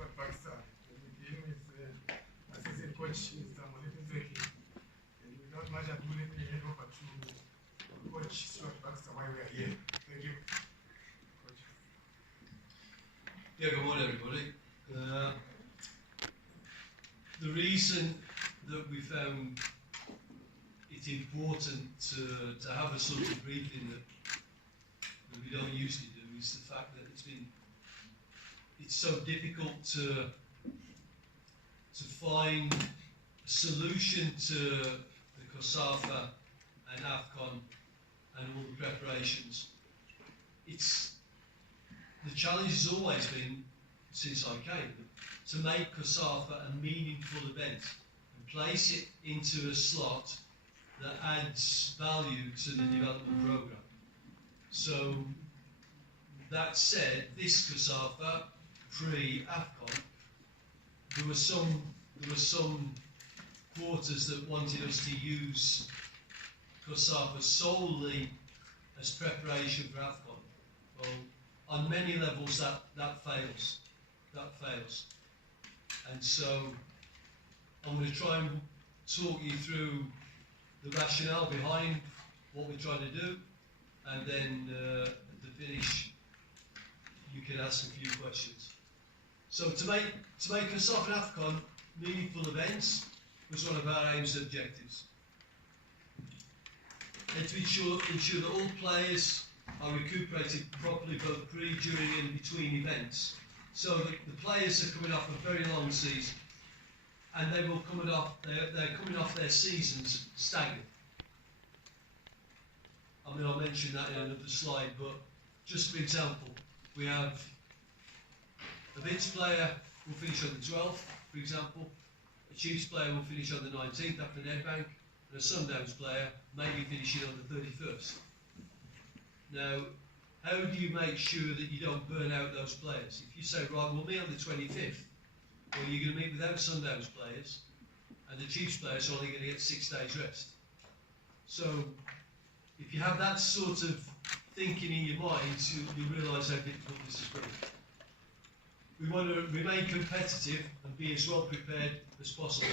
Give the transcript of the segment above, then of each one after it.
Stuart Baxter. With him is assistant coach Mr. Molefizeki. And without much ado, let me hand over to Coach Stuart Baxter while we are here. Thank you. Coach. Yeah, good morning everybody. The reason that we found it important to have a sort of briefing that we don't usually do is the fact that it's so difficult to find a solution to the Cosafa and AFCON and all the preparations. The challenge has always been, since I came, to make Cosafa a meaningful event and place it into a slot that adds value to the development programme. So, that said, this Cosafa, pre-AFCON, there were some quarters that wanted us to use Cosafa solely as preparation for AFCON. Well, on many levels that fails. That fails. And so I'm going to try and talk you through the rationale behind what we're trying to do, and then at the finish you can ask a few questions. So to make Cosafa and AFCON meaningful events was one of our aims and objectives. And to ensure that all players are recuperated properly both pre, during and between events. So that the players are coming off a very long season, and they're coming off their seasons staggered. I mean, I'll mention that in another slide, but just for example, we have a Vince player will finish on the 12th, for example, a Chiefs player will finish on the 19th after an bank, and a Sundowns player may be finishing on the 31st. Now, how do you make sure that you don't burn out those players? If you say, right, we'll meet on the 25th, well, you're going to meet without Sundowns players, and the Chiefs players are only going to get 6 days rest. So, if you have that sort of thinking in your minds, you realise how difficult this has been. We want to remain competitive and be as well prepared as possible.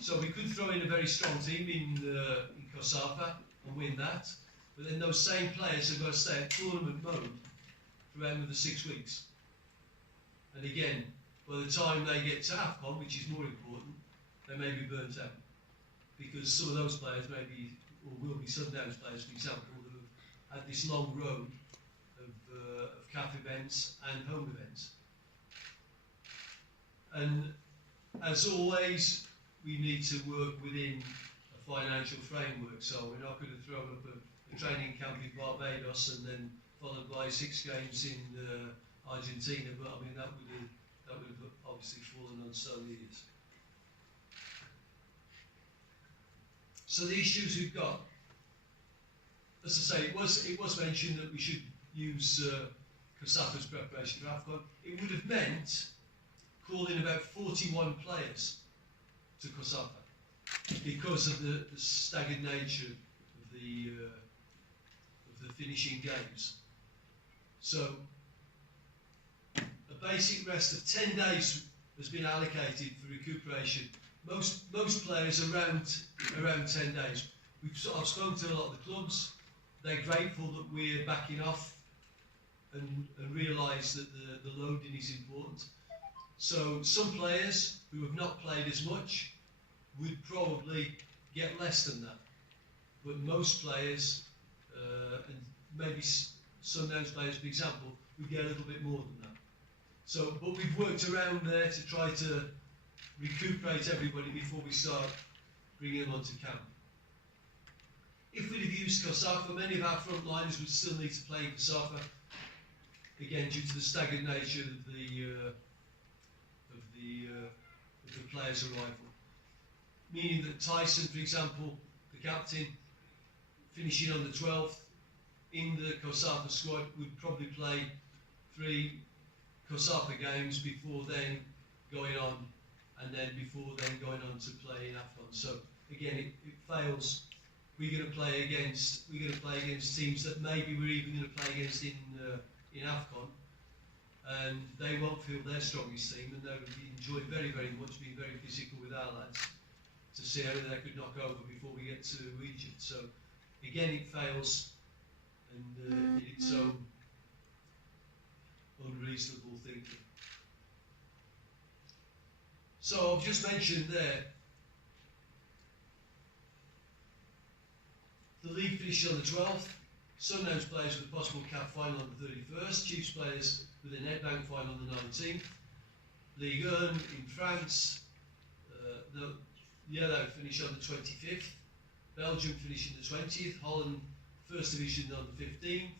So we could throw in a very strong team in Cosafa and win that, but then those same players are going to stay at tournament mode throughout the 6 weeks. And again, by the time they get to AFCON, which is more important, they may be burnt out. Because some of those players may be, or will be Sundowns players, for example, that have had this long road of CAF events and home events. And as always, we need to work within a financial framework. So we're not going to throw up a training camp in Barbados and then followed by 6 games in Argentina. But I mean that would have obviously fallen on stony ears. So the issues we've got, as I say, it was mentioned that we should use Cosafa's preparation for AFCON. It would have meant calling about 41 players to Cosafa because of the staggered nature of the finishing games. So a basic rest of 10 days has been allocated for recuperation. Most players around 10 days. I've spoken to a lot of the clubs. They're grateful that we're backing off and realise that the loading is important. So some players who have not played as much would probably get less than that. But most players, and maybe Sundowns players for example, would get a little bit more than that. So, but we've worked around there to try to recuperate everybody before we start bringing them onto camp. If we'd have used Cosafa, many of our front liners would still need to play Cosafa, again due to the staggered nature of the player's arrival. Meaning that Tyson, for example, the captain, finishing on the 12th, in the Cosafa squad would probably play 3 Cosafa games before then going on, and then before then going on to play in AFCON. So again, it fails. We're going to play against teams that maybe we're even going to play against in AFCON, and they won't feel their strongest team, and they'll enjoy very, very much being very physical with our lads to see how they could knock over before we get to Egypt. So again, it fails, and in its own unreasonable thinking. So I've just mentioned there, the league finished on the 12th, Sundowns players with a possible cap final on the 31st, Chiefs players with a net bank final on the 19th, Ligue 1 in France, the Yellow finish on the 25th, Belgium finish on the 20th, Holland First Division on the 15th,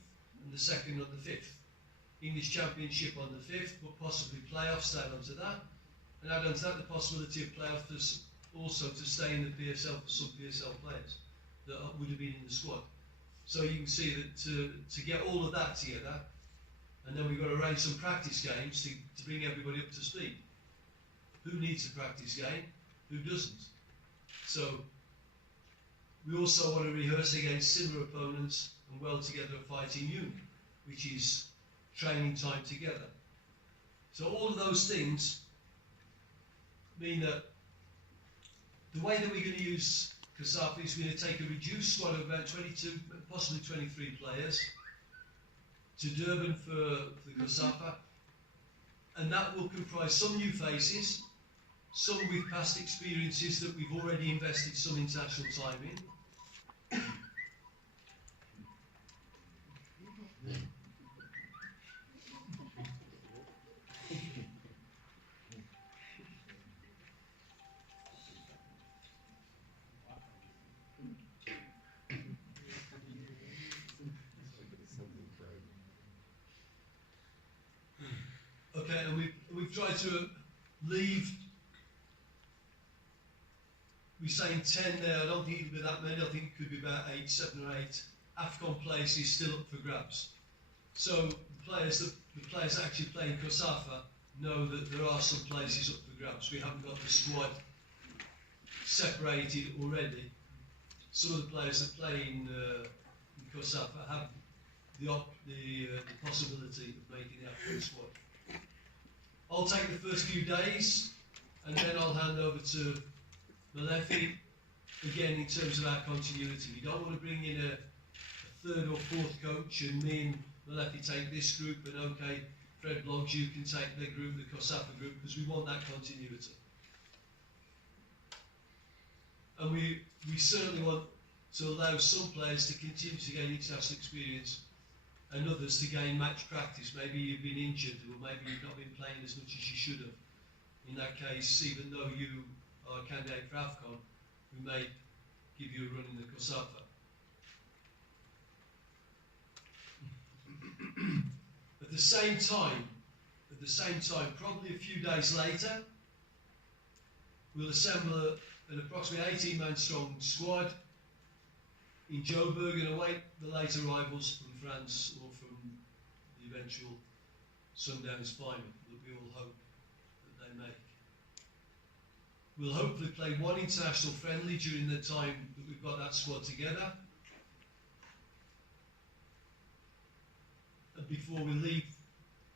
and the second on the 5th. English Championship on the 5th, but possibly playoffs add on to that. And add on to that the possibility of playoffs also to stay in the PSL for some PSL players that would have been in the squad. So you can see that to get all of that together, and then we've got to arrange some practice games to bring everybody up to speed. Who needs a practice game? Who doesn't? So we also want to rehearse against similar opponents and well together a fighting unit, which is training time together. So all of those things mean that the way that we're going to use Cosafa is we're going to take a reduced squad of about 22, possibly 23 players to Durban for the Cosafa, and that will comprise some new faces, some with past experiences that we've already invested some international time in. Okay, and we've tried to leave. We're saying 10 there. I don't think it'll be that many. I think it could be about 8, 7 or 8. AFCON places still up for grabs. So the players actually playing Cosafa know that there are some places up for grabs. We haven't got the squad separated already. Some of the players that play in Cosafa have the possibility of making the AFCON squad. I'll take the first few days, and then I'll hand over to Malefi, again in terms of our continuity. We don't want to bring in a third or fourth coach and me and Malefi take this group and okay, Fred Bloggs, you can take the group, the Cosafa group, because we want that continuity. And we certainly want to allow some players to continue to gain international experience and others to gain match practice. Maybe you've been injured or maybe you've not been playing as much as you should have. In that case, even though you are a candidate for AFCON, we may give you a run in the Cosafa. At the same time, probably a few days later, we'll assemble an approximately 18-man strong squad in Joburg and await the late arrivals from France or from the eventual Sundowns final that we all hope that they make. We'll hopefully play one international friendly during the time that we've got that squad together. And before we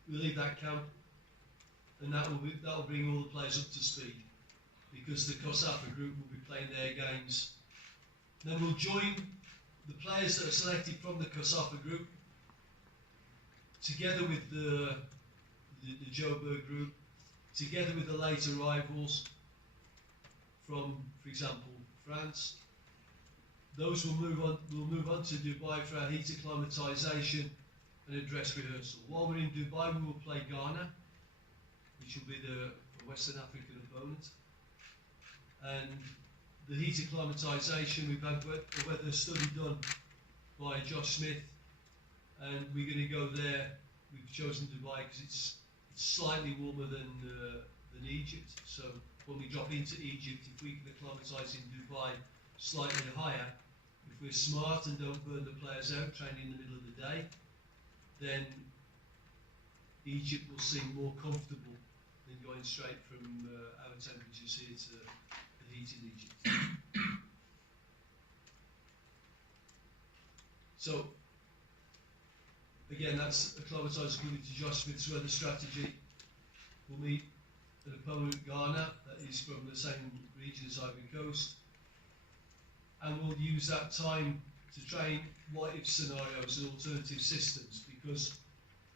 leave that camp, and that will bring all the players up to speed, because the Cosafa group will be playing their games. Then we'll join the players that are selected from the Cosafa group together with the Joburg group, together with the late arrivals from, for example, France. Those will move on to Dubai for our heat acclimatisation and a dress rehearsal. While we're in Dubai, we will play Ghana, which will be the Western African opponent. And the heat acclimatisation, we've had a weather study done by Josh Smith, and we're going to go there. We've chosen Dubai because it's slightly warmer than Egypt. So when we drop into Egypt, if we can acclimatise in Dubai slightly higher, if we're smart and don't burn the players out training in the middle of the day, then Egypt will seem more comfortable than going straight from our temperatures here to the heat in Egypt. So again, that's acclimatised according to Josh Smith's weather strategy. We'll meet an opponent, Ghana, that is from the same region as Ivory Coast, and we'll use that time to train what-if scenarios and alternative systems. Because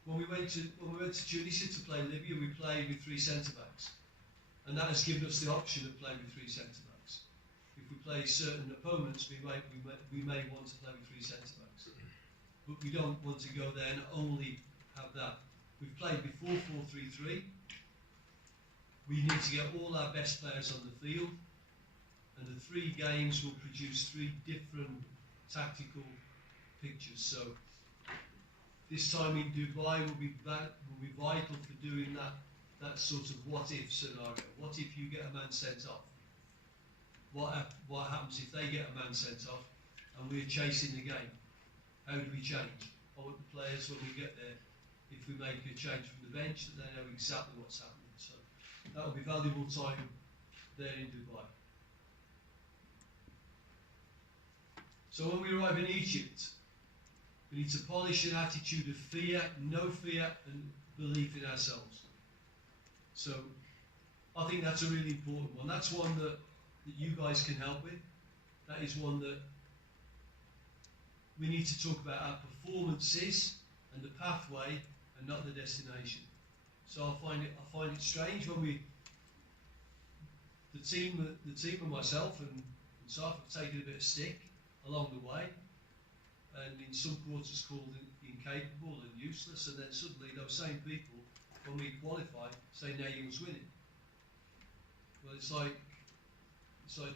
when we went to Tunisia to play Libya, we played with 3 centre-backs, and that has given us the option of playing with 3 centre-backs. If we play certain opponents, we may want to play with 3 centre-backs, but we don't want to go there and only have that. We've played before 4-3-3. We need to get all our best players on the field, and the 3 games will produce 3 different tactical pictures. So this time in Dubai will be vital for doing that sort of what-if scenario. What if you get a man sent off? What happens if they get a man sent off and we're chasing the game? How do we change? I want the players, when we get there, if we make a change from the bench, that they know exactly what's happening. So that will be valuable time there in Dubai. So when we arrive in Egypt, we need to polish an attitude of fear, no fear, and belief in ourselves. So I think that's a really important one. That's one that you guys can help with. That is one that we need to talk about our performances and the pathway and not the destination. So I find it strange when the team and myself and Cosafa have taken a bit of stick along the way, and in some quarters called incapable and useless, and then suddenly those same people, when we qualify, say now you must win it. Well, it's like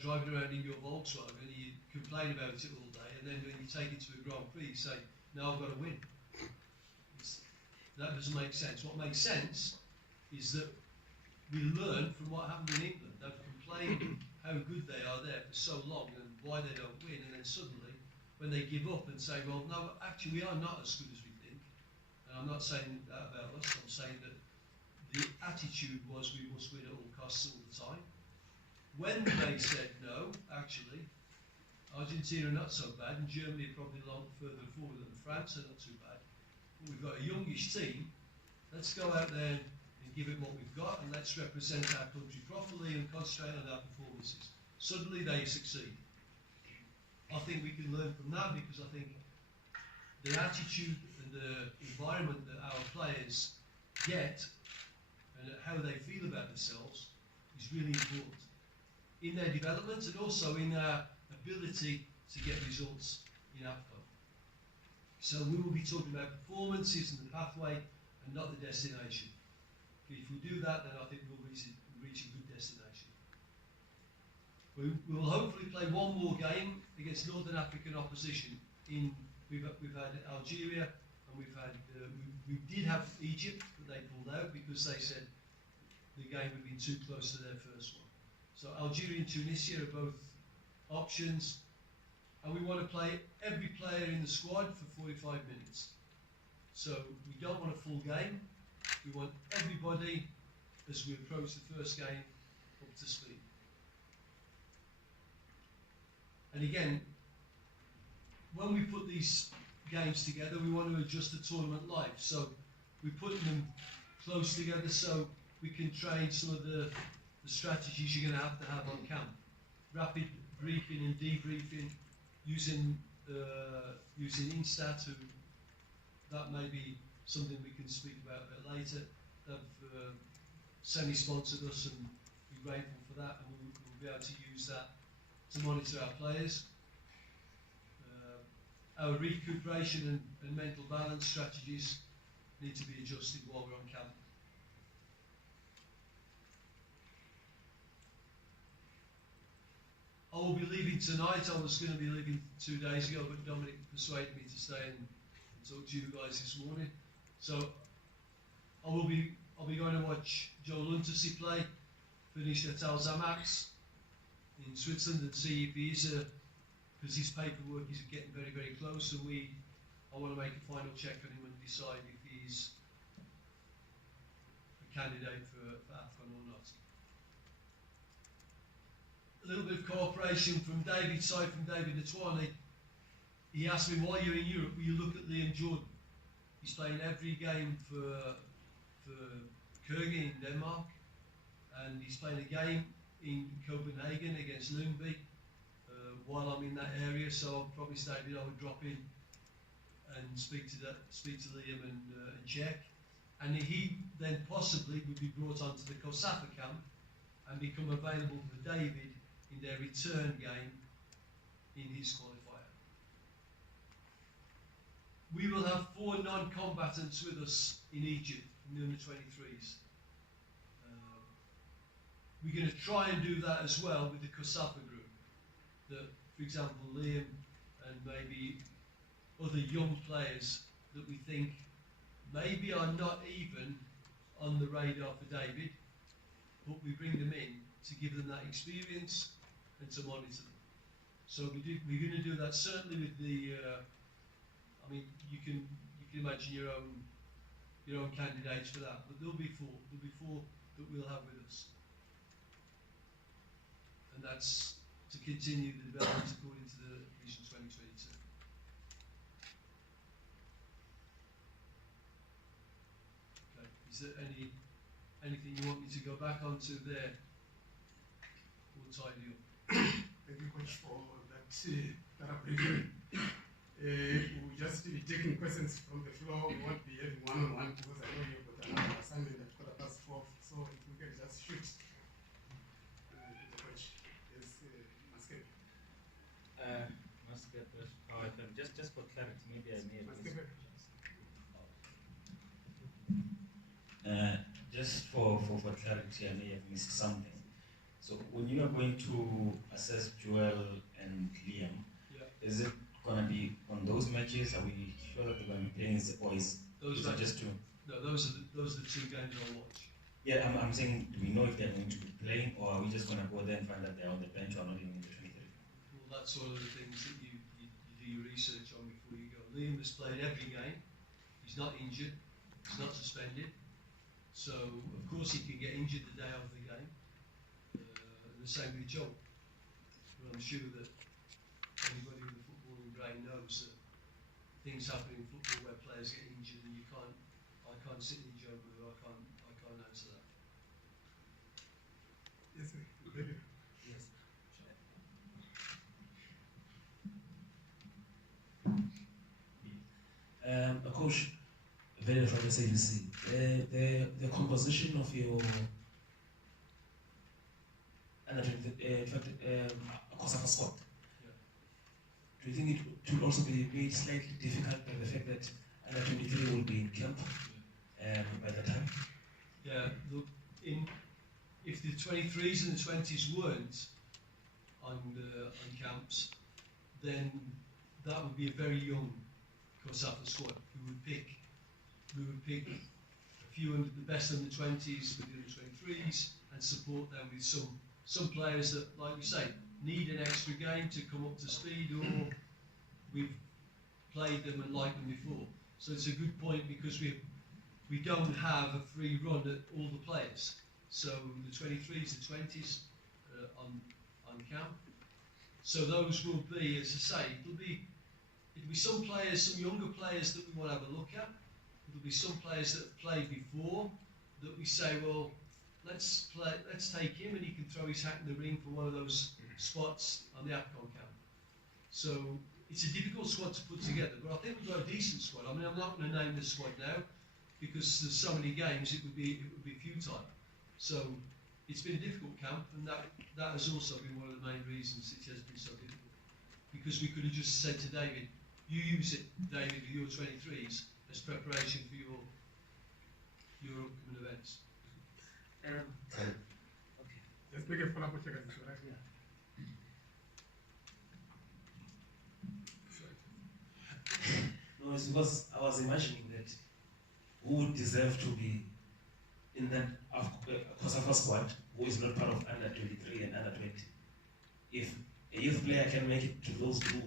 driving around in your Volkswagen and you complain about it all day, and then when you take it to a Grand Prix, you say, now I've got to win. That doesn't make sense. What makes sense is that we learn from what happened in England. They've complained how good they are there for so long and why they don't win, and then suddenly, when they give up and say, well, no, actually we are not as good as we think, and I'm not saying that about us, I'm saying that the attitude was we must win at all costs all the time. When they said no, actually, Argentina are not so bad, and Germany are probably a lot further forward than France, are not too bad. But we've got a youngish team. Let's go out there and give it what we've got, and let's represent our country properly and concentrate on our performances. Suddenly they succeed. I think we can learn from that, because I think the attitude and the environment that our players get and how they feel about themselves is really important in their development and also in our ability to get results in AFCON. So we will be talking about performances and the pathway and not the destination. If we do that, then I think we'll reach a good destination. We will hopefully play one more game against Northern African opposition. We've had Algeria, and we did have Egypt, but they pulled out because they said the game would be too close to their first one. So Algeria and Tunisia are both options, and we want to play every player in the squad for 45 minutes. So we don't want a full game. We want everybody, as we approach the first game, up to speed. And again, when we put these games together, we want to adjust the tournament life. So we put them close together so we can train some of the strategies you're going to have on camp. Rapid briefing and debriefing, using Instat, that may be something we can speak about a bit later. They've semi-sponsored us, and we're grateful for that, and we'll be able to use that to monitor our players. Our recuperation and mental balance strategies need to be adjusted while we're on camp. I will be leaving tonight. I was going to be leaving 2 days ago, but Dominic persuaded me to stay and talk to you guys this morning. So I'll be going to watch Joe Luntasi play, finish at Alzamax in Switzerland, and see if he's because his paperwork is getting very, very close, and I want to make a final check on him and decide if he's a candidate for AFCON or not. A little bit of cooperation from David's side, from David Natwani. He asked me, while you're in Europe, will you look at Liam Jordan? He's playing every game for Køge in Denmark, and he's playing a game in Copenhagen against Lyngby while I'm in that area. So I'll probably say I would drop in and speak to Liam and check. And he then possibly would be brought onto the Cosafa camp and become available for David in their return game in his qualifier. We will have 4 non-combatants with us in Egypt in the under-23s. We're going to try and do that as well with the Cosafa group. That, for example, Liam and maybe other young players that we think maybe are not even on the radar for David, but we bring them in to give them that experience and to monitor them. So we're going to do that certainly with the. I mean, you can imagine your own candidates for that, but there'll be 4. There'll be 4 that we'll have with us, and that's to continue the development according to the Vision 2022. Okay. Is there anything you want me to go back onto there or tidy up? Thank you, Coach, for that briefing. We'll just be taking questions from the floor. We won't be having one-on-one because I know you've got another assignment at 12:15. So if we can just shoot the Coach. Yes, Maskepe. Just for clarity, maybe I may have Maskepe. just for clarity, I may have missed something. So when you are going to assess Joel and Liam, is it going to be on those matches? Are we sure that they're going to be playing, or is it just 2? No, those are the 2 games I'll watch. Yeah, I'm saying, do we know if they're going to be playing, or are we just going to go there and find that they're on the bench or not even in the 23? Well, that's one of the things that you do your research on before you go. Liam has played every game. He's not injured. He's not suspended. So, of course, he can get injured the day of the game. The same with Joel. But I'm sure that anybody with a footballing brain knows that things happen in football where players get injured, and I can't sit in Joe with. I can't answer that. Yes, sir. Maybe. Yes. Coach, very from the SABC. The composition of your Cosafa squad. Yeah. Do you think it will also be made slightly difficult by the fact that under 23 will be in camp by the time? Yeah, look, if the 23s and the 20s weren't on camps, then that would be a very young Cosafa squad. We would pick a few of the best under 20s with the under 23s and support them with some players that, like we say, need an extra game to come up to speed, or we've played them and liked them before. So it's a good point because we don't have a free run at all the players. So the 23s, the 20s on camp. So those will be, as I say, it'll be some players, some younger players that we want to have a look at. There'll be some players that have played before that we say, well, let's take him and he can throw his hat in the ring for one of those spots on the AFCON camp. So it's a difficult squad to put together, but I think we've got a decent squad. I mean, I'm not going to name the squad now because there's so many games it would be futile. So it's been a difficult camp, and that has also been one of the main reasons it has been so difficult. Because we could have just said to David, you use it, David, with your 23s as preparation for your upcoming events. Okay. Let's make a follow-up check at this, right? No, it's because I was imagining that who would deserve to be in that Cosafa squad who is not part of under 23 and under 20. If a youth player can make it to those 2,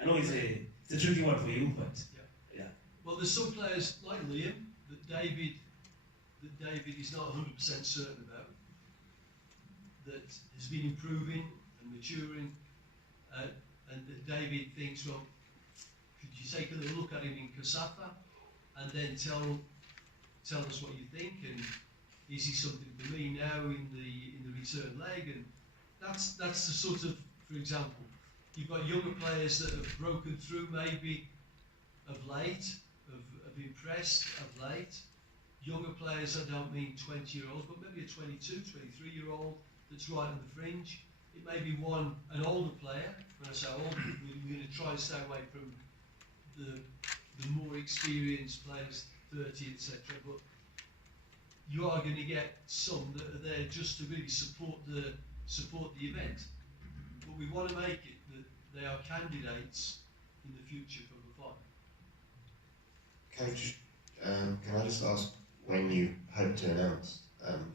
I know it's a tricky one for you, but yeah. Well, there's some players like Liam that David is not 100% certain about, that has been improving and maturing, and that David thinks, well, could you take a little look at him in Cosafa and then tell us what you think, and is he something for me now in the return leg? And that's the sort of, for example, you've got younger players that have broken through maybe of late, have impressed of late. Younger players, I don't mean 20-year-olds, but maybe a 22, 23-year-old that's right on the fringe. It may be an older player. When I say old, we're going to try and stay away from the more experienced players, 30, etc. But you are going to get some that are there just to really support the event. But we want to make it that they are candidates in the future for Bafana. Coach, can I just ask when you hope to announce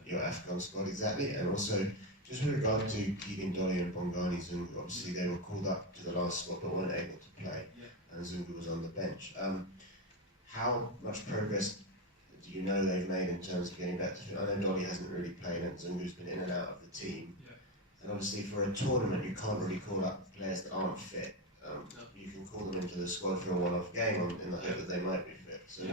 your AFCON squad exactly, and also just with regard to Keegan Dolly and Bongani Zungu, obviously they were called up to the last squad but weren't able to play, and Zungu was on the bench. How much progress do you know they've made in terms of getting back to fit? I know Dolly hasn't really played and Zungu's been in and out of the team. And obviously for a tournament you can't really call up players that aren't fit. You can call them into the squad for a one-off game in the hope that they might be fit. So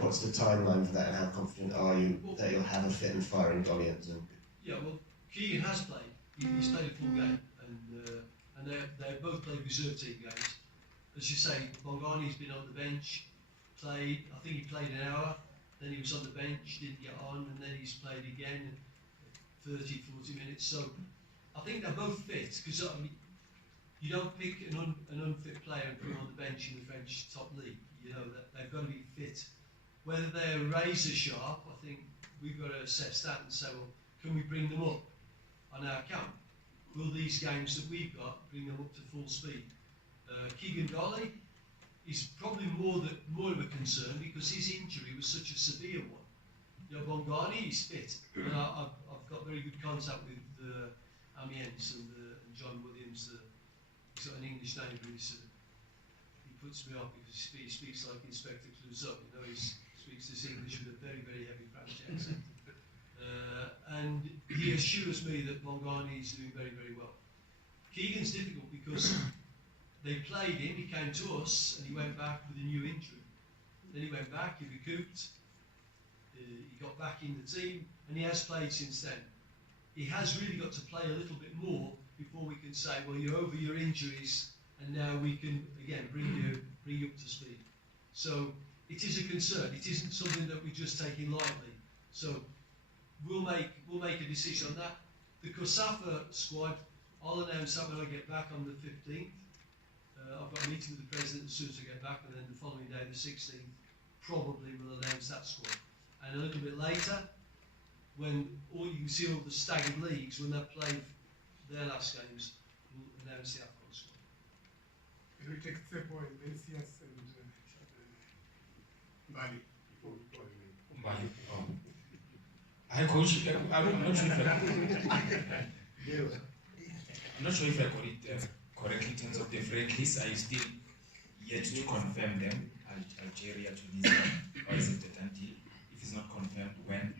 what's the timeline for that, and how confident are you that you'll have a fit and firing Dolly and Zungu? Yeah, well, Keegan has played. He's played a full game, and they both played reserve team games. As you say, Bongani's been on the bench, I think he played an hour, then he was on the bench, didn't get on, and then he's played again 30, 40 minutes. So I think they're both fit, because you don't pick an unfit player and put him on the bench in the French top league. You know, that they've got to be fit. Whether they're razor sharp, I think we've got to assess that and say, well, can we bring them up on our camp? Will these games that we've got bring them up to full speed? Keegan Dolly is probably more of a concern because his injury was such a severe one. You know, Bongani is fit, and I've got very good contact with Amiens and John Williams. He's got an English name, but he puts me off because he speaks like Inspector Clouseau. You know, he speaks this English with a very, very heavy French accent. And he assures me that Bongani is doing very, very well. Keegan's difficult because they played him, he came to us, and he went back with a new injury. Then he went back, he recouped, he got back in the team, and he has played since then. He has really got to play a little bit more before we can say, well, you're over your injuries, and now we can, again, bring you up to speed. So it is a concern. It isn't something that we're just taking lightly. So we'll make a decision on that. The Cosafa squad, I'll announce that when I get back on the 15th. I've got a meeting with the president as soon as I get back, and then the following day, the 16th, probably we'll announce that squad. And a little bit later, when you can see all the staggered leagues, when they've played their last games, we'll announce the AFCON squad. Can we take a step on Mencias and Bali before we call him in? Bali. Oh. Hi, Coach. I'm not sure if I got it correctly in terms of the friendlies. Are you still yet to confirm them? Algeria, Tunisia, or is it a done deal? If it's not confirmed, when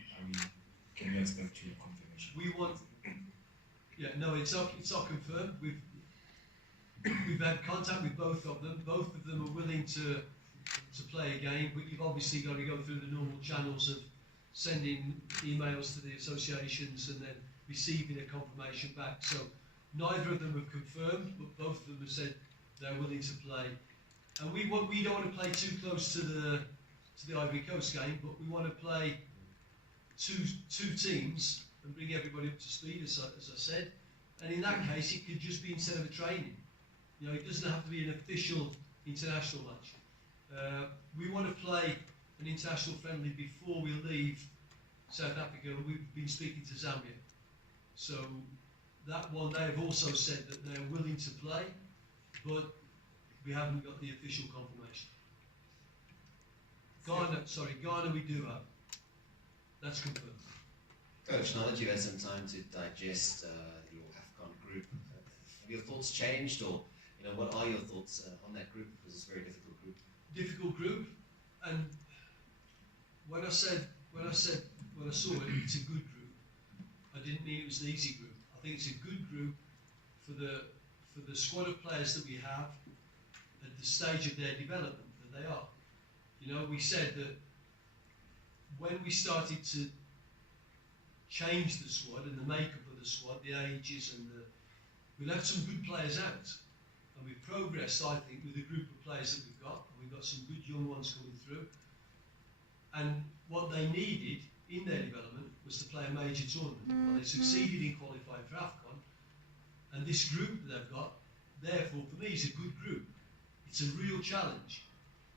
can we expect your confirmation? We want. Yeah, no, it's not confirmed. We've had contact with both of them. Both of them are willing to play a game, but you've obviously got to go through the normal channels of sending emails to the associations and then receiving a confirmation back. So neither of them have confirmed, but both of them have said they're willing to play. And we don't want to play too close to the Ivory Coast game, but we want to play two teams and bring everybody up to speed, as I said. And in that case, it could just be instead of a training. You know, it doesn't have to be an official international match. We want to play an international friendly before we leave South Africa. We've been speaking to Zambia. So that one, they have also said that they're willing to play, but we haven't got the official confirmation. Ghana we do have. That's confirmed. Coach, now that you've had some time to digest your AFCON group, have your thoughts changed, or what are your thoughts on that group? Because it's a very difficult group. Difficult group, and when I saw it, it's a good group. I didn't mean it was an easy group. I think it's a good group for the squad of players that we have at the stage of their development that they are. You know, we said that when we started to change the squad and the makeup of the squad, the ages and we left some good players out. And we've progressed, I think, with the group of players that we've got. And we've got some good young ones coming through. And what they needed in their development was to play a major tournament. Well, they succeeded in qualifying for AFCON. And this group that they've got, therefore, for me, is a good group. It's a real challenge.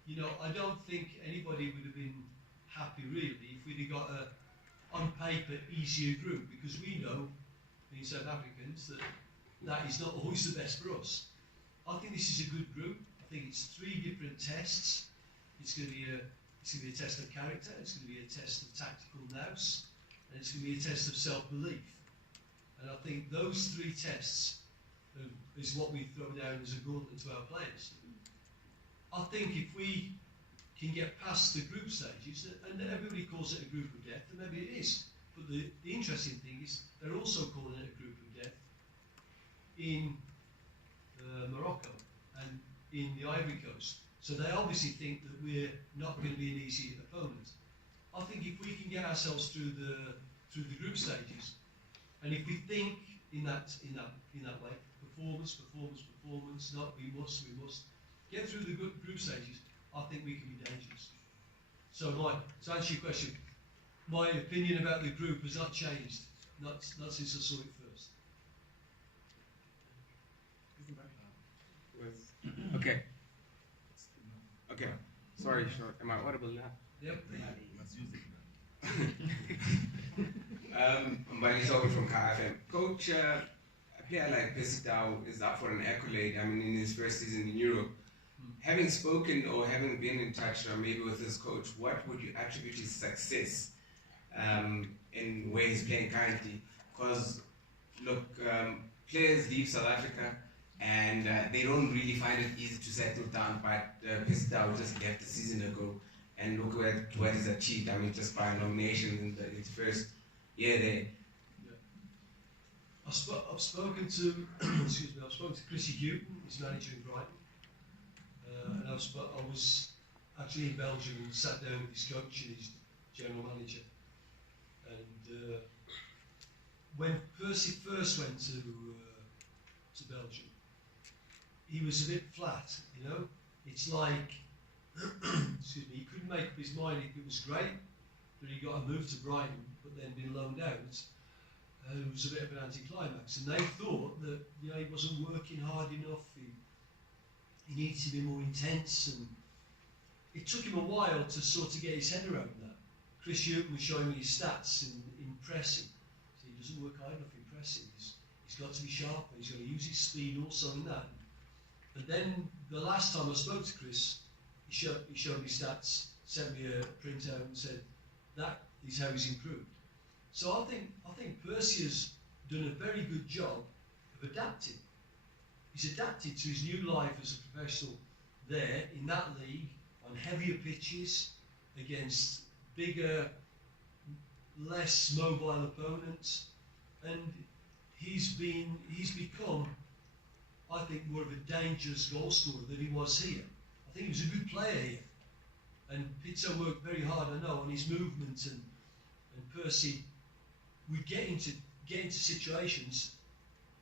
You know, I don't think anybody would have been happy, really, if we'd have got a, on paper, easier group, because we know, being South Africans, that that is not always the best for us. I think this is a good group. I think it's 3 different tests. It's going to be a test of character, it's going to be a test of tactical nous, and it's going to be a test of self-belief. And I think those 3 tests is what we throw down as a gauntlet to our players. I think if we can get past the group stages, and everybody calls it a group of death, and maybe it is, but the interesting thing is they're also calling it a group of death in Morocco and in the Ivory Coast. So they obviously think that we're not going to be an easy opponent. I think if we can get ourselves through the group stages, and if we think in that way, performance, not we must get through the group stages, I think we can be dangerous. So to answer your question, my opinion about the group has not changed, not since I saw it first. Okay. Okay. Sorry, short. Am I audible now? Yep. Mbali Sobi from KFM. Coach, a player like Pesitao is up for an accolade. I mean, in his first season in Europe. Having spoken or having been in touch maybe with his coach, what would you attribute his success in where he's playing currently? Because, look, players leave South Africa and they don't really find it easy to settle down, but Pesitao just left the season ago and look at what he's achieved. I mean, just by nomination in his first year there. Yeah. I've spoken to I've spoken to Chrissy Houghton, his manager in Brighton. And I was actually in Belgium and sat down with his coach and his general manager. And when Percy first went to Belgium, he was a bit flat, you know. It's like, excuse me, he couldn't make up his mind. It was great that he got a move to Brighton, but then been loaned out. It was a bit of an anticlimax, and they thought that, you know, he wasn't working hard enough. He needs to be more intense, and it took him a while to sort of get his head around that. Chris Houghton was showing me his stats in pressing. So he doesn't work hard enough in pressing. He's got to be sharper. He's got to use his speed also in that. And then the last time I spoke to Chris, he showed me stats, sent me a printout and said, that is how he's improved. So I think Percy has done a very good job of adapting. He's adapted to his new life as a professional there in that league on heavier pitches against bigger, less mobile opponents, and he's become, I think, more of a dangerous goal scorer than he was here. I think he was a good player here, and Pizzo worked very hard, I know, on his movement, and Percy would get into situations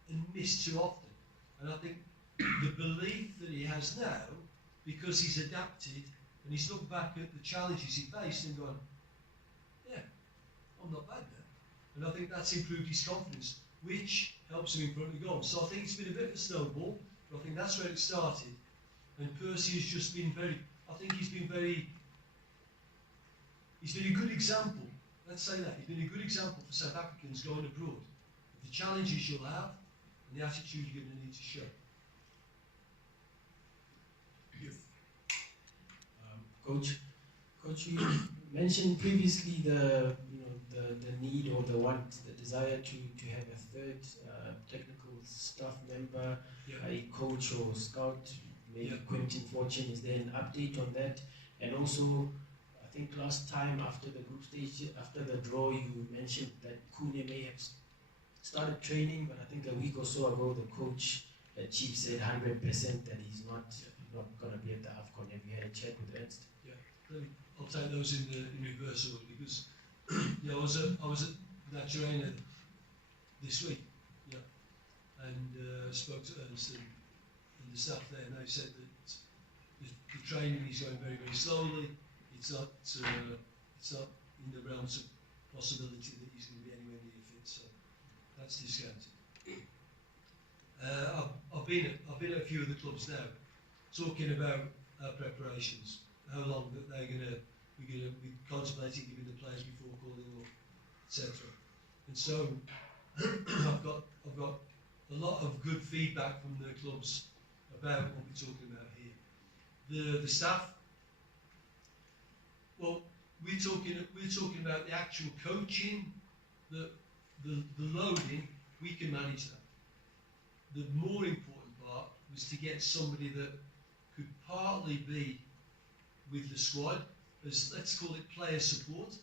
and miss too often. And I think the belief that he has now, because he's adapted and he's looked back at the challenges he faced and gone, yeah, I'm not bad now. And I think that's improved his confidence, which helps him in front of the goal. So I think it's been a bit of a snowball, but I think that's where it started. And Percy has just been he's been a good example. Let's say that. He's been a good example for South Africans going abroad. The challenges you'll have, and the attitude you're going to need to show. Yes. Coach, you mentioned previously the need or the desire to have a third technical staff member, a coach or scout, maybe Quentin Fortune. Is there an update on that? And also, I think last time after the group stage, after the draw, you mentioned that Kune may have started training, but I think a week or so ago, the coach, Chief, said 100% that he's not going to be at the AFCON. Have you had a chat with Ernst? Yeah, I'll take those in reverse order because I was at Naturena this week, and spoke to Ernst and the staff there, and they said that the training is going very, very slowly. It's not in the realms of possibility that he's going to be anywhere near fit, so that's discounted. I've been at a few of the clubs now, talking about our preparations, how long that we're going to be contemplating giving the players before calling up, etc. And so I've got a lot of good feedback from the clubs about what we're talking about here. The staff, well, we're talking about the actual coaching, the loading. We can manage that. The more important part was to get somebody that could partly be with the squad as, let's call it, player support,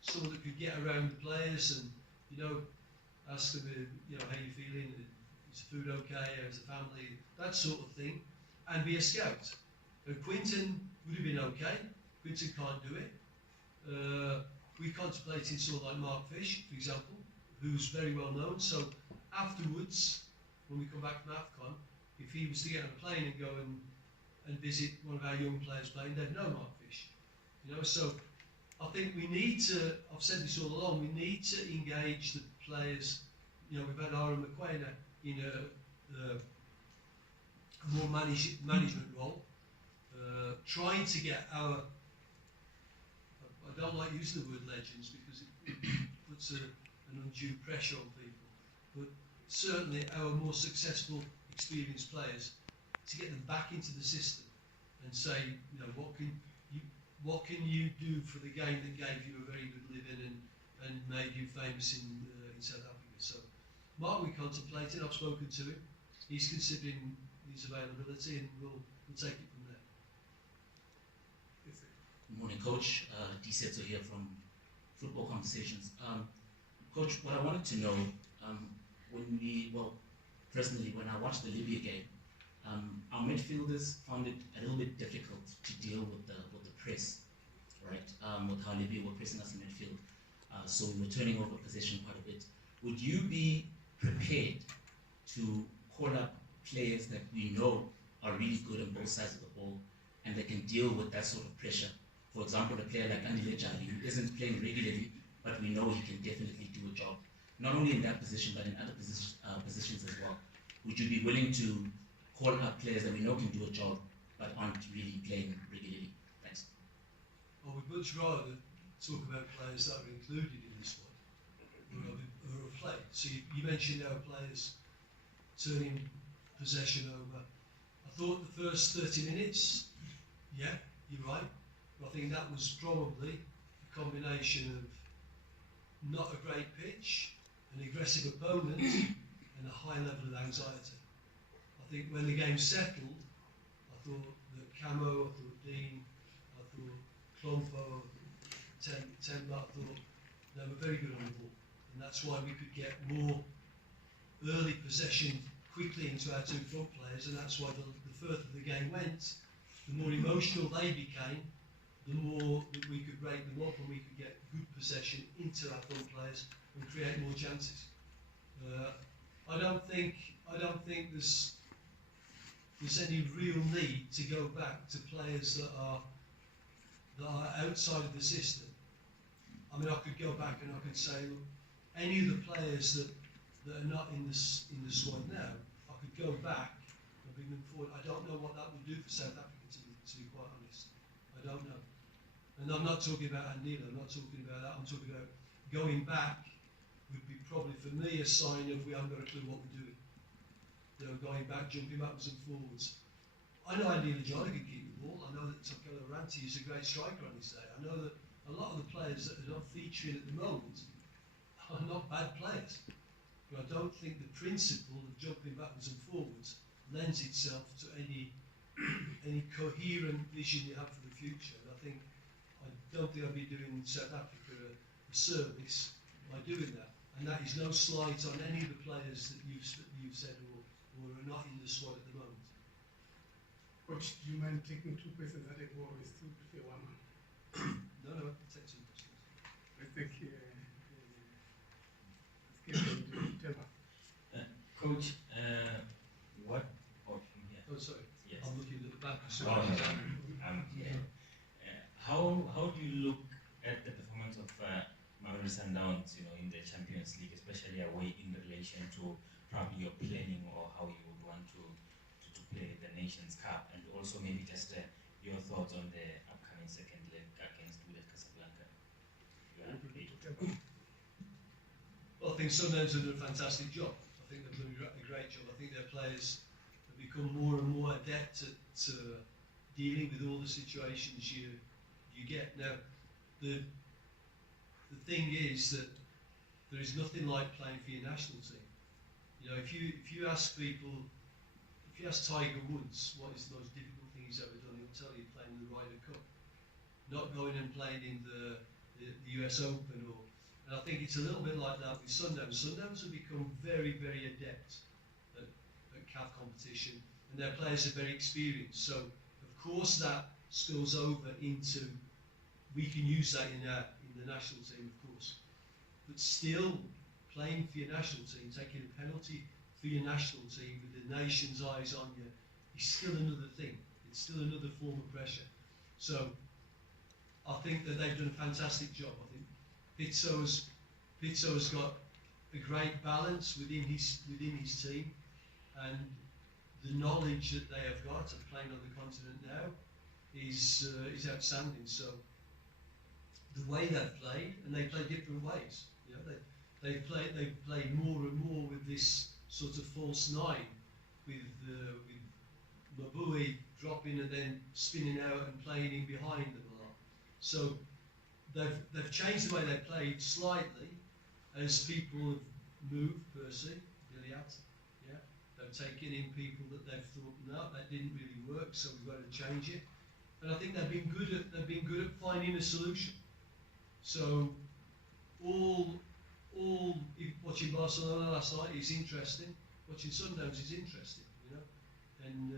someone that could get around the players and ask them how you feeling, is the food okay, how's the family, that sort of thing, and be a scout. And Quinton would have been okay. Quinton can't do it. We contemplated someone like Mark Fish, for example, who's very well known. So afterwards, when we come back from AFCON, if he was to get on a plane and go and visit one of our young players playing, they'd know Mark Fish. So I think we need to, I've said this all along, we need to engage the players. We've had Aaron McQuaina in a more management role, trying to get our, I don't like using the word legends because it puts an undue pressure on people, but certainly our more successful, experienced players, to get them back into the system and say, what can you do for the game that gave you a very good living and made you famous in South Africa. So Mark, we contemplated. I've spoken to him. He's considering his availability, and we'll take it from there. Good morning, Coach. D-Setso here from Football Conversations. Coach, what I wanted to know, personally, when I watched the Libya game, our midfielders found it a little bit difficult to deal with the press, right? With how Libya were pressing us in midfield. So we were turning over possession quite a bit. Would you be prepared to call up players that we know are really good on both sides of the ball and they can deal with that sort of pressure? For example, a player like Andile Jali, who isn't playing regularly, but we know he can definitely do a job, not only in that position, but in other positions as well. Would you be willing to call up players that we know can do a job, but aren't really playing regularly? Thanks. I would much rather talk about players that are included in the squad, who have played. So you mentioned our players turning possession over. I thought the first 30 minutes, yeah, you're right. But I think that was probably a combination of not a great pitch, an aggressive opponent, and a high level of anxiety. I think when the game settled, I thought that Camo, I thought Dean, I thought Klompo, Temba, I thought they were very good on the ball. And that's why we could get more early possession quickly into our two front players, and that's why the further the game went, the more emotional they became, the more that we could break them up and we could get good possession into our front players and create more chances. I don't think there's any real need to go back to players that are outside of the system. I mean, I could go back and I could say, look, any of the players that are not in the squad now, I could go back and bring them forward. I don't know what that would do for South Africa, to be quite honest. I don't know. And I'm not talking about Andile, I'm not talking about that, I'm talking about going back would be probably for me a sign of we haven't got a clue what we're doing. Going back, jumping backwards and forwards. I know Andile Johnny can keep the ball, I know that Tokelo Ranti is a great striker on his day, I know that a lot of the players that are not featuring at the moment are not bad players. But I don't think the principle of jumping backwards and forwards lends itself to any coherent vision you have for the future. And I don't think I'd be doing South Africa a service by doing that. And that is no slight on any of the players that you've said or are not in the squad at the moment. Coach, do you mind taking two questions at a go, or still prefer one? No, take two questions. I think let's get into Temba. Coach, what? Oh, yeah. Oh, sorry. Yes. I'm looking at the back. Oh, yeah. How do you look at the performance of Mamelodi Sundowns, in the Champions League, especially away in relation to probably your planning or how you would want to play the Nations Cup, and also maybe just your thoughts on the upcoming second leg against Casablanca? Well, I think Sundowns have done a fantastic job. I think they've done a great job. I think their players have become more and more adept at dealing with all the situations you get. Now, the thing is that there is nothing like playing for your national team. If you ask people, if you ask Tiger Woods what is the most difficult thing he's ever done, he'll tell you playing the Ryder Cup, not going and playing in the US Open. And I think it's a little bit like that with Sundowns. Sundowns have become very, very adept at CAF competition, and their players are very experienced. So, of course, that spills over into, we can use that in the national team, of course. But still, playing for your national team, taking a penalty for your national team with the nation's eyes on you, is still another thing. It's still another form of pressure. So, I think that they've done a fantastic job. I think Pizzo's got a great balance within his team, and the knowledge that they have got of playing on the continent now is outstanding. So the way they've played, and they play different ways. They've played more and more with this sort of false nine, with Mabui dropping and then spinning out and playing in behind them a lot. So they've changed the way they played slightly as people have moved. Percy, Gilliatt, they've taken in people that they've thought, no, that didn't really work, so we've got to change it. And I think they've been good at finding a solution. So watching Barcelona last night is interesting. Watching Sundowns is interesting, and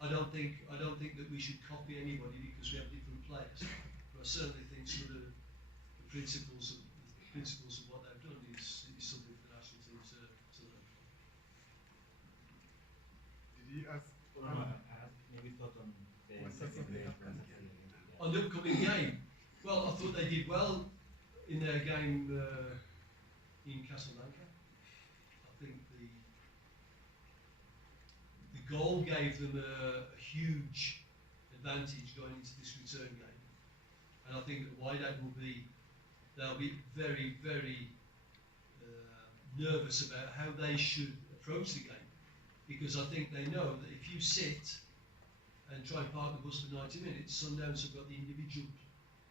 I don't think that we should copy anybody because we have different players. But I certainly think some of the principles of what they've done is something for the national team to learn from. Did he ask? Maybe thought on the On the upcoming game, well, I thought they did well in their game in Casablanca. I think the goal gave them a huge advantage going into this return game, and I think that Wydad they'll be very, very nervous about how they should approach the game, because I think they know that if you sit and try and park the bus for 90 minutes, Sundowns have got the individual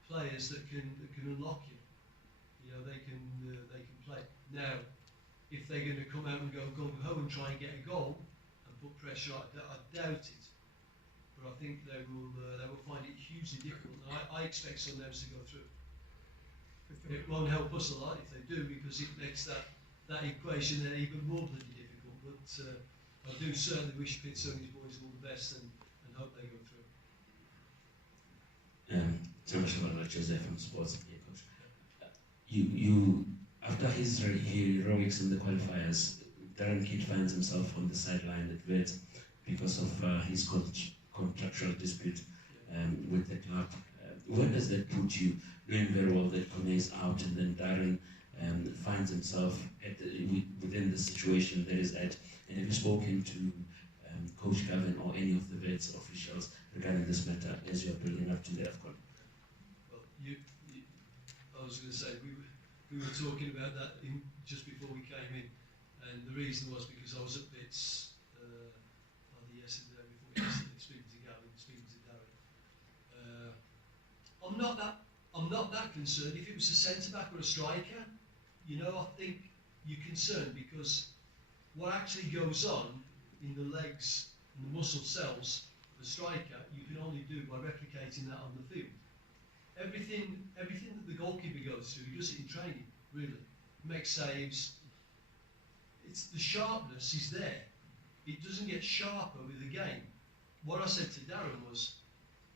players that can unlock you. They can play. Now, if they're going to come out and go gung-ho and try and get a goal and put pressure, I doubt it. But I think they will find it hugely difficult. And I expect Sundowns to go through. It won't help us a lot if they do, because it makes that equation there even more bloody difficult. But I do certainly wish Pizzo and his boys all the best and hope they go through. Joseph from Sports. You after his heroics in the qualifiers, Darren Kidd finds himself on the sideline at Wits because of his contractual dispute with the club. Where does that put you, knowing very well that Kone is out and then Darren finds himself within the situation that is at? And have you spoken to Coach Gavin or any of the Wits officials regarding this matter as you are building up to the AFCON? Well, I was going to say, we were talking about that just before we came in, and the reason was because I was at Bits yesterday, speaking to Gavin, speaking to Darren. I'm not that concerned. If it was a centre back or a striker, I think you're concerned, because what actually goes on in the legs and the muscle cells of a striker, you can only do by replicating that on the field. Everything that the goalkeeper goes through, he does it in training, really. He makes saves. The sharpness is there. It doesn't get sharper with the game. What I said to Darren was,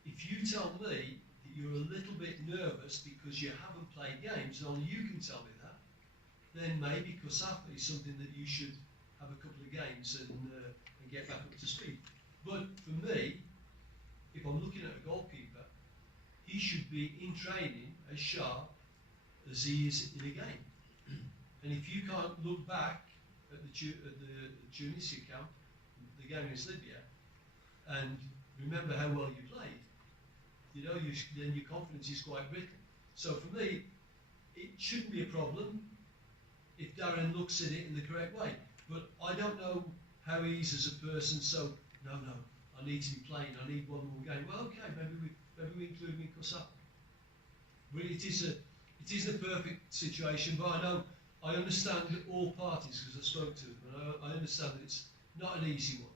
if you tell me that you're a little bit nervous because you haven't played games, and only you can tell me that, then maybe Cosafa is something that you should have a couple of games and get back up to speed. But for me, if I'm looking at a goalkeeper, he should be in training as sharp as he is in a game. And if you can't look back at the Tunisia camp, the game against Libya, and remember how well you played, you know, then your confidence is quite brittle. So for me, it shouldn't be a problem if Darren looks at it in the correct way. But I don't know how he is as a person, so no, I need to be playing, I need one more game. Well, okay, maybe we include him in Cosafa. But it isn't a perfect situation, but I understand all parties because I spoke to them, and I understand that it's not an easy one.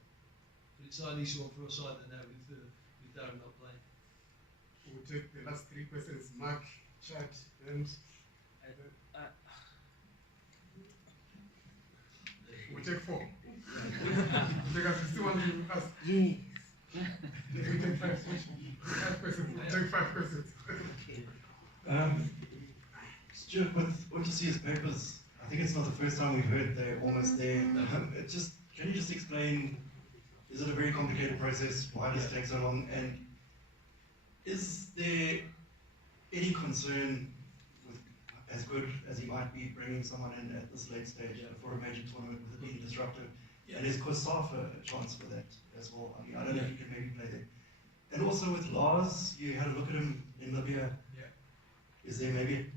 But it's not an easy one for us either now with Darren not playing. We'll take the last three questions, Mark, Chad, and we'll take four. Because we still want to ask. Yes. We take five questions. We'll take 5 questions. Stuart, with what you see as papers, I think it's not the first time we've heard they're almost there. Can you just explain, is it a very complicated process? Why does it take so long? And is there any concern with, as good as he might be, bringing someone in at this late stage for a major tournament with it being disruptive? Yeah. And is Cosafa a chance for that as well? I mean, I don't know if you can maybe play there. And also with Lars, you had a look at him in Libya. Yeah. Is there maybe,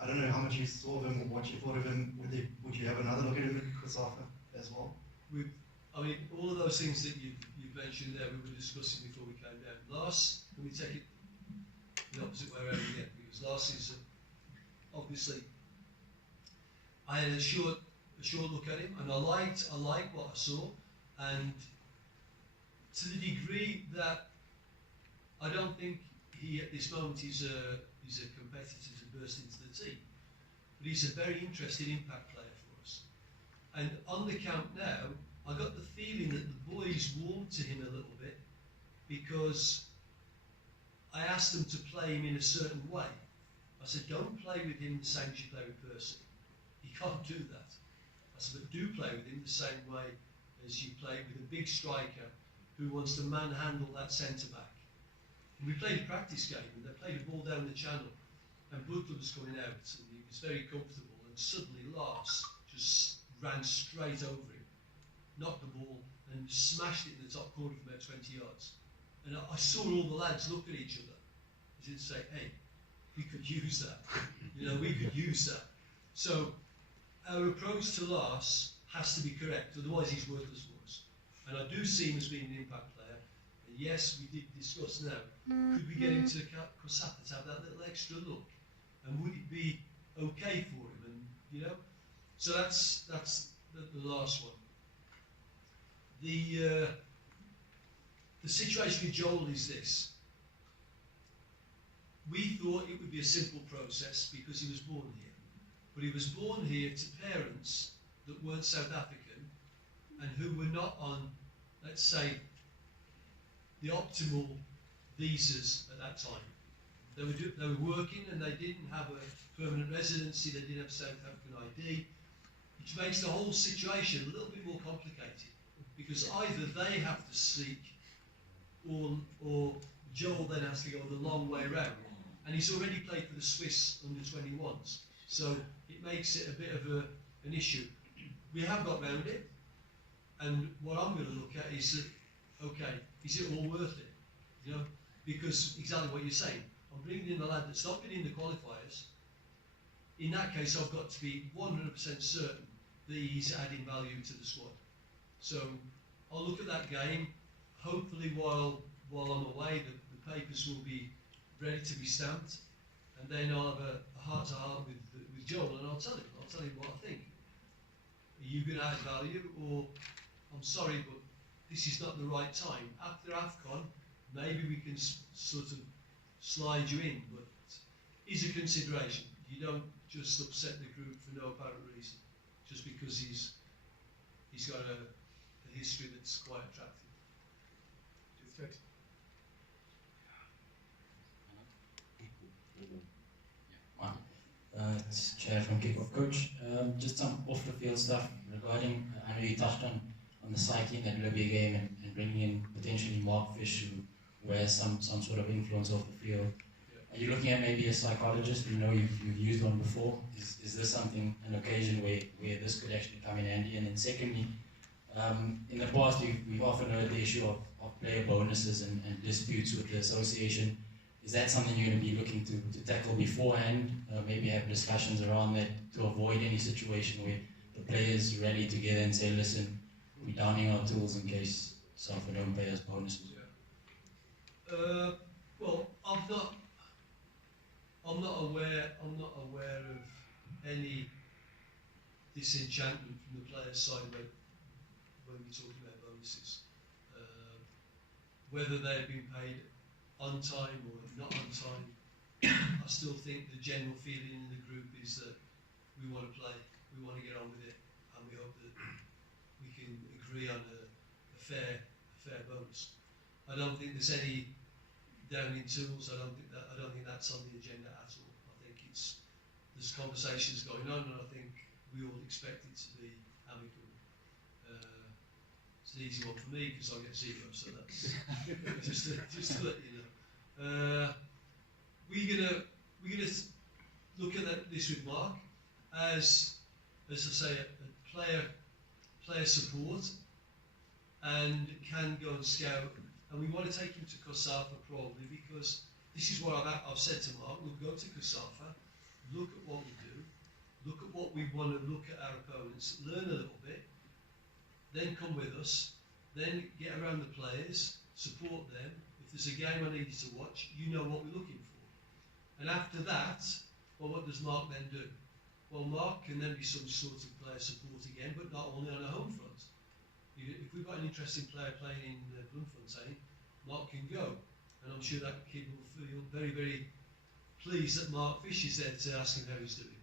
I don't know how much you saw of him or what you thought of him, would you have another look at him in Cosafa as well? I mean, all of those things that you've mentioned there, we were discussing before we came down. Lars, can we take it the opposite way around again? Because Lars is obviously, I had a short look at him, and I liked what I saw, and to the degree that I don't think he at this moment is a competitor to burst into the team, but he's a very interesting impact player for us. And on the camp now, I got the feeling that the boys warmed to him a little bit because I asked them to play him in a certain way. I said, don't play with him the same as you play with Percy. He can't do that. I said, but do play with him the same way as you play with a big striker who wants to manhandle that centre-back. And we played a practice game, and they played a ball down the channel, and Butler was coming out, and he was very comfortable, and suddenly Lars just ran straight over him, knocked the ball, and smashed it in the top corner from about 20 yards. And I saw all the lads look at each other, as if to say, hey, we could use that. You know, we could use that. So our approach to Lars has to be correct, otherwise he's worthless for us. And I do see him as being an impact player. And yes, we did discuss now, could we get him to Cosafa to have that little extra look? And would it be okay for him? And you know, so that's the last one. The situation with Joel is this. We thought it would be a simple process because he was born here. But he was born here to parents that weren't South African and who were not on, let's say, the optimal visas at that time. They were working and they didn't have a permanent residency, they didn't have South African ID, which makes the whole situation a little bit more complicated because either they have to seek or Joel then has to go the long way around. And he's already played for the Swiss under-21s, so it makes it a bit of an issue. We have got round it, and what I'm going to look at is that, okay, is it all worth it? You know, because exactly what you're saying, I'm bringing in a lad that's not been in the qualifiers. In that case, I've got to be 100% certain that he's adding value to the squad. So I'll look at that game. Hopefully, while I'm away, the papers will be ready to be stamped, and then I'll have a heart-to-heart with Joel, and I'll tell him what I think. Are you going to add value, or I'm sorry, but this is not the right time. After AFCON, maybe we can sort of slide you in, but is a consideration. You don't just upset the group for no apparent reason, just because he's got a history that's quite attractive. It's Chair from Kickoff Coach. Just some off-the-field stuff regarding, I know you touched on the cycling at Libya game and bringing in potentially Mark Fish who has some sort of influence off the field. Are you looking at maybe a psychologist? You know you've used one before. Is this something, an occasion where this could actually come in handy? And then secondly, in the past we've often heard the issue of player bonuses and disputes with the association. Is that something you're going to be looking to tackle beforehand? Maybe have discussions around that to avoid any situation where the players rally together and say, listen, we're downing our tools in case Safa don't pay us bonuses. Yeah. Well, I'm not aware of any disenchantment from the players' side when we're talking about bonuses. Whether they've been paid on time or not on time, I still think the general feeling in the group is that we want to play, we want to get on with it, and we hope that we can agree on a fair bonus. I don't think there's any downing tools. I don't think that's on the agenda at all. I think there's conversations going on, and I think we all expect it to be amicable. It's an easy one for me because I get zero, so that's just to let you know. We're gonna look at this with Mark as I say, a player support, and can go and scout. And we want to take him to Cosafa probably because this is what I've said to Mark. We'll go to Cosafa, look at what we do, look at what we want to look at our opponents, learn a little bit, then come with us, then get around the players, support them. If there's a game I need you to watch, you know what we're looking for. And after that, well, what does Mark then do? Well, Mark can then be some sort of player support again, but not only on a home front. If we've got an interesting player playing in Bloemfontein, Mark can go. And I'm sure that kid will feel very, very pleased that Mark Fish is there to ask him how he's doing.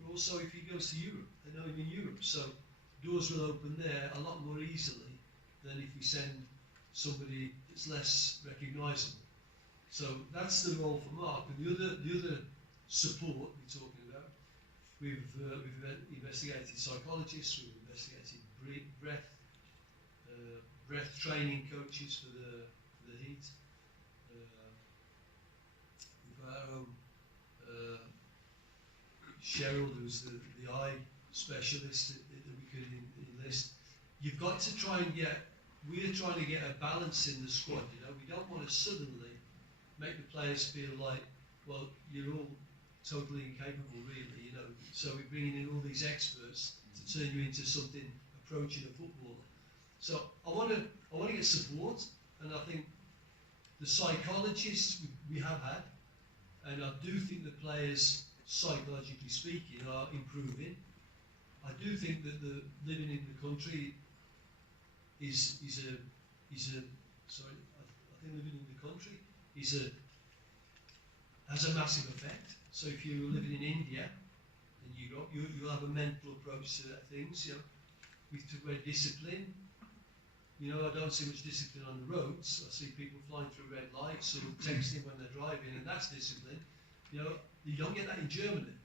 But also, if he goes to Europe, they know him in Europe. So doors will open there a lot more easily than if we send somebody that's less recognisable. So that's the role for Mark. And the other support we're talking about, we've investigated psychologists, we've investigated breath training coaches for the heat. We've got our own Cheryl, who's the eye specialist that we could enlist. You've got to try and we're trying to get a balance in the squad, you know. We don't want to suddenly make the players feel like, well, you're all totally incapable, really, you know. So we're bringing in all these experts to turn you into something approaching a footballer. So I want to get support, and I think the psychologists we have had, and I do think the players, psychologically speaking, are improving. I do think that the living in the country is a sorry, I think living in the country has a massive effect. So if you're living in India and you'll have a mental approach to things. You know, we talk about discipline. You know, I don't see much discipline on the roads. I see people flying through red lights or texting when they're driving, and that's discipline. You know, you don't get that in Germany.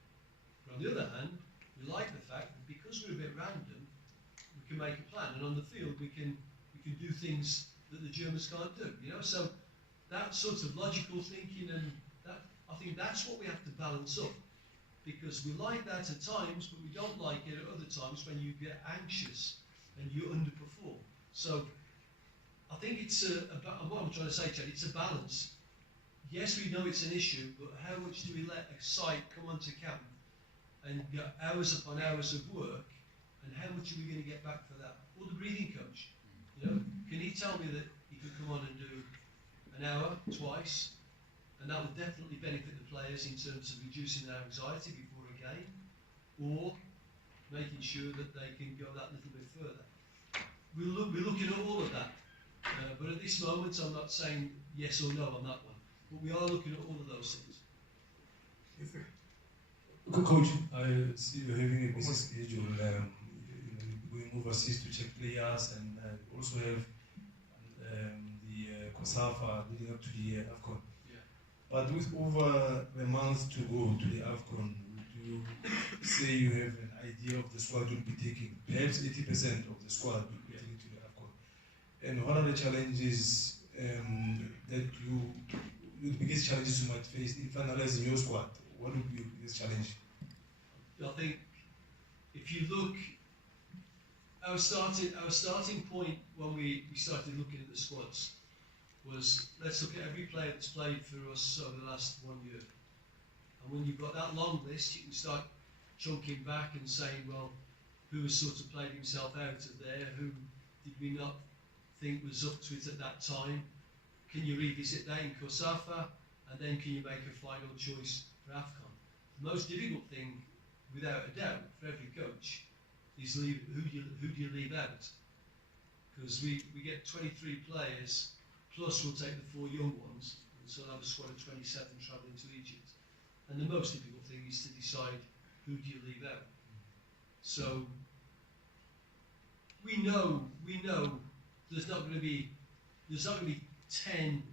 But on the other hand, we like the fact that because we're a bit random, we can make a plan, and on the field we can do things that the Germans can't do. You know, so that sort of logical thinking, and that, I think that's what we have to balance up, because we like that at times, but we don't like it at other times when you get anxious and you underperform. So I think it's what I'm trying to say, Chad, it's a balance. Yes, we know it's an issue, but how much do we let a site come onto camp and get hours upon hours of work, and how much are we going to get back for that? Or the breathing coach, you know, can he tell me that he could come on and do an hour twice, and that would definitely benefit the players in terms of reducing their anxiety before a game, or making sure that they can go that little bit further. We're looking at all of that, but at this moment I'm not saying yes or no on that one, but we are looking at all of those things. Yes, sir. Coach, I see you're having a busy schedule. Going overseas to check players, and also have the Cosafa leading up to the AFCON. Yeah. But with over a month to go to the AFCON, would you say you have an idea of the squad you'll be taking? Perhaps 80% of the squad will be taken to the AFCON. And what are the challenges the biggest challenges you might face in finalizing your squad? What would be your biggest challenge? I think if you look, our starting point when we started looking at the squads was, let's look at every player that's played for us over the last 1 year. And when you've got that long list, you can start chunking back and saying, well, who has sort of played himself out of there? Who did we not think was up to it at that time? Can you revisit that in Cosafa? And then can you make a final choice for AFCON? The most difficult thing, without a doubt, for every coach is who do you leave out? Because we get 23 players, plus we'll take the 4 young ones, and so we'll have a squad of 27 travelling to Egypt. And the most difficult thing is to decide who do you leave out. So we know there's not going to be 10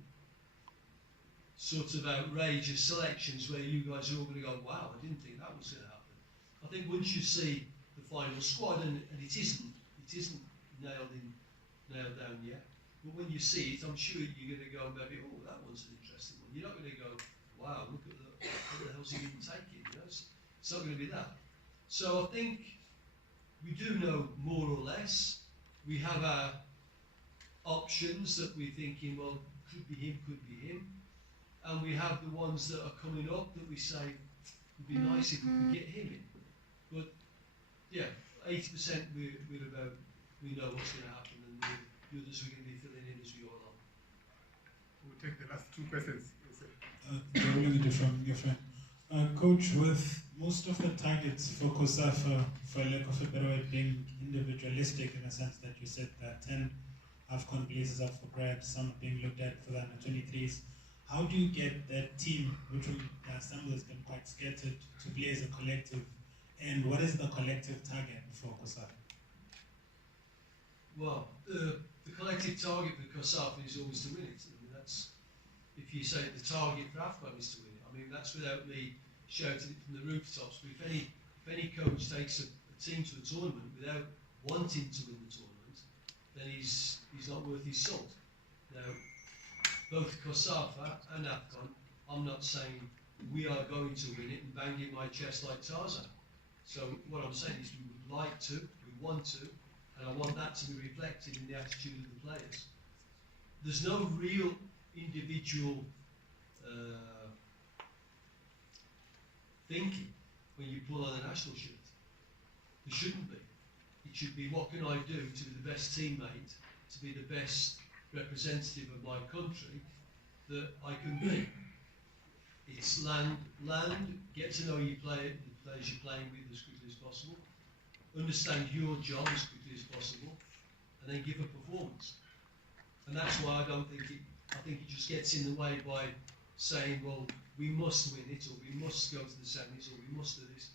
sort of outrageous selections where you guys are all going to go, wow, I didn't think that was going to happen. I think once you see the final squad, and it isn't nailed down yet, but when you see it, I'm sure you're going to go maybe, oh, that one's an interesting one. You're not going to go, wow, look at what the hell's he even taking? You know, it's not going to be that. So I think we do know more or less. We have our options that we're thinking, well, could be him. And we have the ones that are coming up that we say, would be nice if we could get him in. But yeah, 80% we know what's going to happen, and the others we're going to be filling in as we go along. We'll take the last 2 questions. Really from your friend. Coach, with most of the targets for Cosafa, for lack of a better way, being individualistic in the sense that you said that 10 AFCON places up for grabs, some being looked at for the under-23s, how do you get that team, which some has been quite scattered, to play as a collective? And what is the collective target for Cosafa? Well, the collective target for Cosafa is always to win it. I mean, that's, if you say the target for AFCON is to win it, I mean, that's without me shouting it from the rooftops. But if any coach takes a team to a tournament without wanting to win the tournament, then he's not worth his salt. Now, both Cosafa and AFCON, I'm not saying we are going to win it and banging my chest like Tarzan. So what I'm saying is we would like to, we want to, and I want that to be reflected in the attitude of the players. There's no real individual thinking when you pull on a national shirt. There shouldn't be. It should be, what can I do to be the best teammate, to be the best representative of my country that I can be. It's land, get to know your the players you're playing with as quickly as possible, understand your job as quickly as possible, and then give a performance. And that's why I think it just gets in the way by saying, well, we must win it, or we must go to the semis, or we must do this.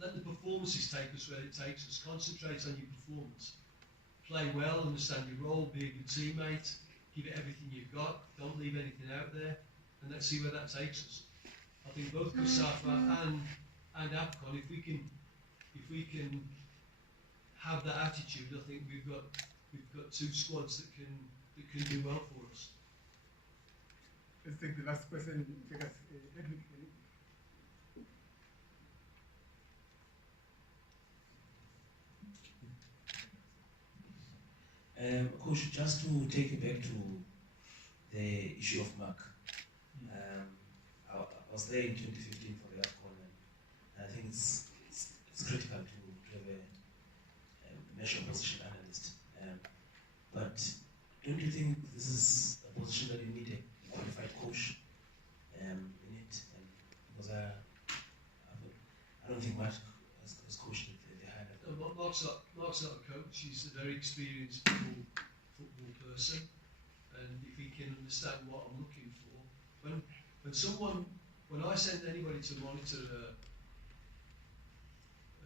Let the performances take us where it takes us. Concentrate on your performance. Play well, understand your role, be a good teammate, give it everything you've got, don't leave anything out there, and let's see where that takes us. I think both Cosafa and AFCON, if we can have that attitude, I think we've got 2 squads that can do well for us. Let's take the last question. Coach, just to take it back to the issue of Mark. I was there in 2015 for the AFCON, and I think it's critical to have a national position analyst. But don't you think this is a position that you need a qualified coach in it? Because I don't think Mark has coached at the high level. Mark's not a coach. He's a very experienced football person, and if he can understand what I'm looking for, when I send anybody to monitor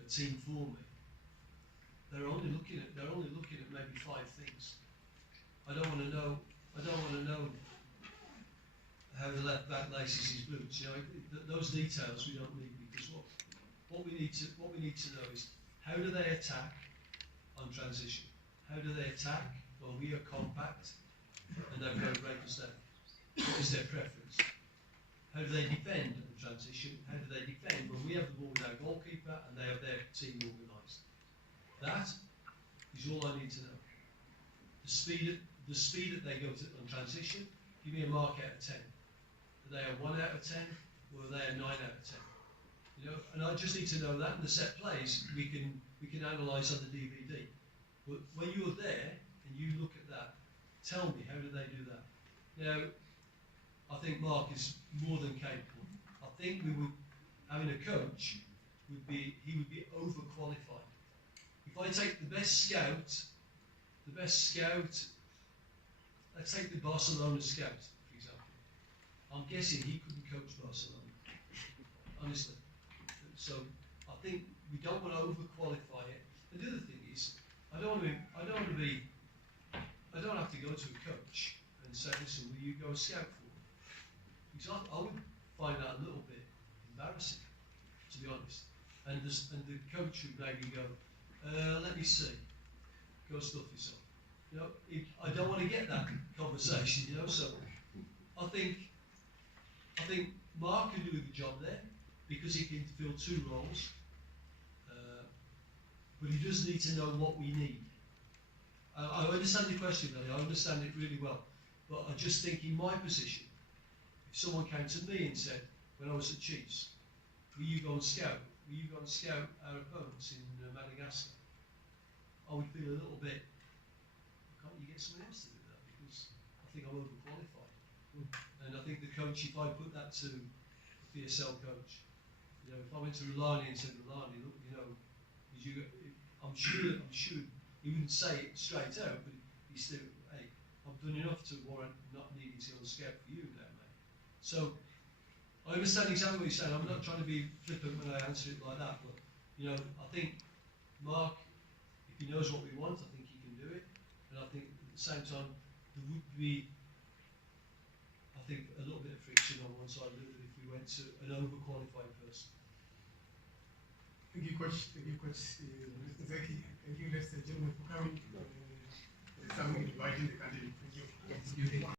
a team for me, they're only looking at maybe 5 things. I don't want to know how the left back laces his boots. You know, those details we don't need, because what we need to know is, how do they attack on transition? How do they attack when we are compact and they've got to break us down? What is their preference? How do they defend on transition? How do they defend when we have the ball with our goalkeeper and they have their team organised? That is all I need to know. The speed that they go to on transition, give me a mark out of 10. Are they a 1 out of 10, or are they a 9 out of 10? You know, and I just need to know that. And the set plays we can analyse on the DVD. But when you're there and you look at that, tell me, how do they do that? Now, I think Mark is more than capable. I think having a coach would be overqualified. If I take the best scout, let's take the Barcelona scout, for example. I'm guessing he couldn't coach Barcelona, honestly. So I think we don't want to overqualify it. And the other thing is, I don't have to go to a coach and say, listen, will you go and scout for me? Because I would find that a little bit embarrassing, to be honest. And the coach would maybe go, let me see, go stuff yourself. You know, I don't want to get that conversation, you know, so I think Mark can do a good job there, because he can fill 2 roles, but he does need to know what we need. I understand your question, Billy, I understand it really well, but I just think in my position, if someone came to me and said, when I was at Chiefs, will you go and scout our opponents in Madagascar? I would feel a little bit, can't you get someone else to do that? Because I think I'm overqualified. And I think the coach, if I put that to the PSL coach, you know, if I went to Rulani and said, Rulani, look, you know, I'm sure he wouldn't say it straight out, but he's still, hey, I've done enough to warrant not needing to go and scout for you now, mate. So I understand exactly what you're saying. I'm not trying to be flippant when I answer it like that, but you know, I think Mark, if he knows what we want, I think he can do it. And I think at the same time, there would be, I think, a little bit of friction on one side of it if we went to an overqualified person. Thank you, Coach. Thank you, Coach Zeki. Thank you, ladies and gentlemen, for coming. Something dividing the country. Thank you.